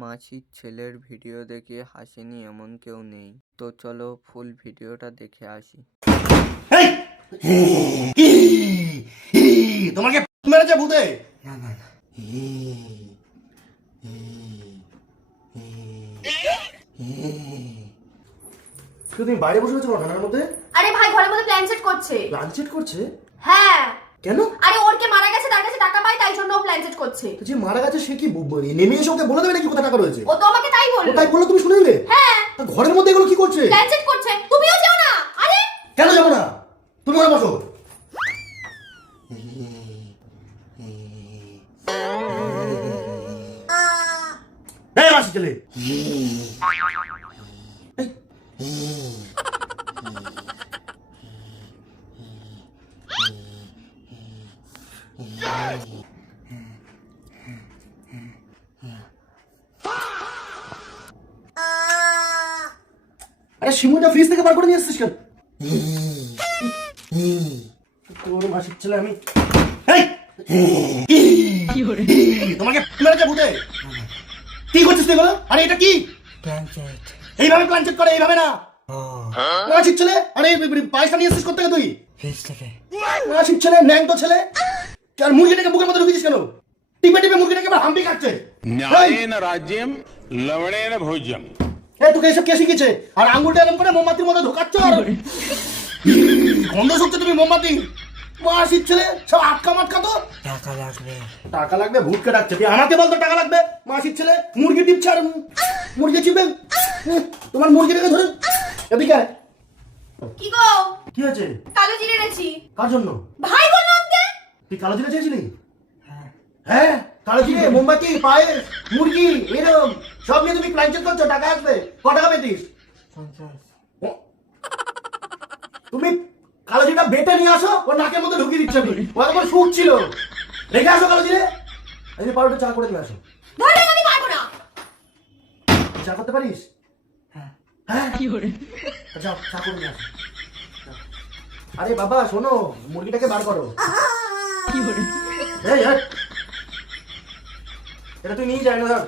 মাসির ছেলের ভিডিও দেখে হাসেনি এমন কেউ নেই, তো চলো ফুল ভিডিওটা দেখে আসি। তোমাকে মেরেছে ভূতে? না না না, তুমি বাইরে বসে আছো ঠান্ডার মধ্যে? আরে ভাই ঘরের মধ্যে প্ল্যান সেট করছে। প্ল্যান সেট করছে? হ্যাঁ। কেন? আরে ওর কে মারা গেছে, তার কাছে টাকা পায়, তাই জন্য ও প্ল্যান সেট করছে। তো যে মারা গেছে সে কি নেমে এসে ওকে বলে দেবে নাকি কোথা টাকা রয়েছে? ও তো আমাকে তাই বলল। তাই বললো, তুমি শুনে নিলে? হ্যাঁ। তা ঘরের মধ্যে এগুলো কি করছে? প্ল্যান সেট করছে। তুমিও যাও না। আরে কেন যাবো না? তুমি ওখানে বসো। এই মাসি ছেলে, আরে শিমুটা ফ্রিজ থেকে বার করে নিয়ে আসছিস কেন? তোর মাসির ছেলে আমি। তোমাকে মেরেছে ভূতে? কি করছিস তুই বলো? আরে এটা কি? প্ল্যানচেট। এইভাবে প্ল্যান চেক করে, এইভাবে না। ও মাসির ছেলে, আরে পায়েসটা নিয়ে এসছিস কোথা থেকে তুই? ফ্রিজ থেকে। মাসির ছেলে, ন্যাংটো ছেলে, আর মুরগিটাকে বুকের মধ্যে ঢুকিয়েছিস কেন? টিপে টিপে মুরগিটাকে আবার হাম্পি কাটছে। ন্যায়েন রাজ্যম লবণেন ভোজ্যম। তোকে এসব কে শিখেছে? আর আঙ্গুলটা এরকম করে মোমবাতির মধ্যে ঢোকাচ্ছ, আর গন্ধ শুকছো তুমি মোমবাতি। মাসির ছেলে সব আটকা মাটকা তো। টাকা লাগবে। টাকা লাগবে? ভূতকে ডাকছে। তুই আমাকে বলতো টাকা লাগবে? মাসির ছেলে মুরগি টিপছে, আর মুরগি চিপে তোমার মুরগিটাকে ধরে। এদিকে আয়। কি গো? কি হয়েছে? কালো জিরে এনেছি। কার জন্য? ভাই বলল আনতে। তুই কালো জিরে চেয়েছিলি? হ্যাঁ, কালো জিরে, মোমবাতি, পায়েস, মুরগি, এরকম সব নিয়ে তুমি প্ল্যান চেক করছো। টাকা আসবে। ক টাকা পেতিস? 50। তুমি কালো জিরেটা বেটে নিয়ে আসো, ও নাকের মধ্যে ঢুকিয়ে দিচ্ছে। ও একবার সুখ ছিল। রেখে আসো কালো জিরে। এই যে পাউডার চা করে নিয়ে আসো। ধরে আমি পারবো না। চা করতে পারিস? হ্যাঁ কি করে? যাও চা করে নিয়ে আসো। আরে বাবা শোনো, মুরগিটাকে বার করো। কি করে? এই এটা তুই নিয়ে যায় না, ধর।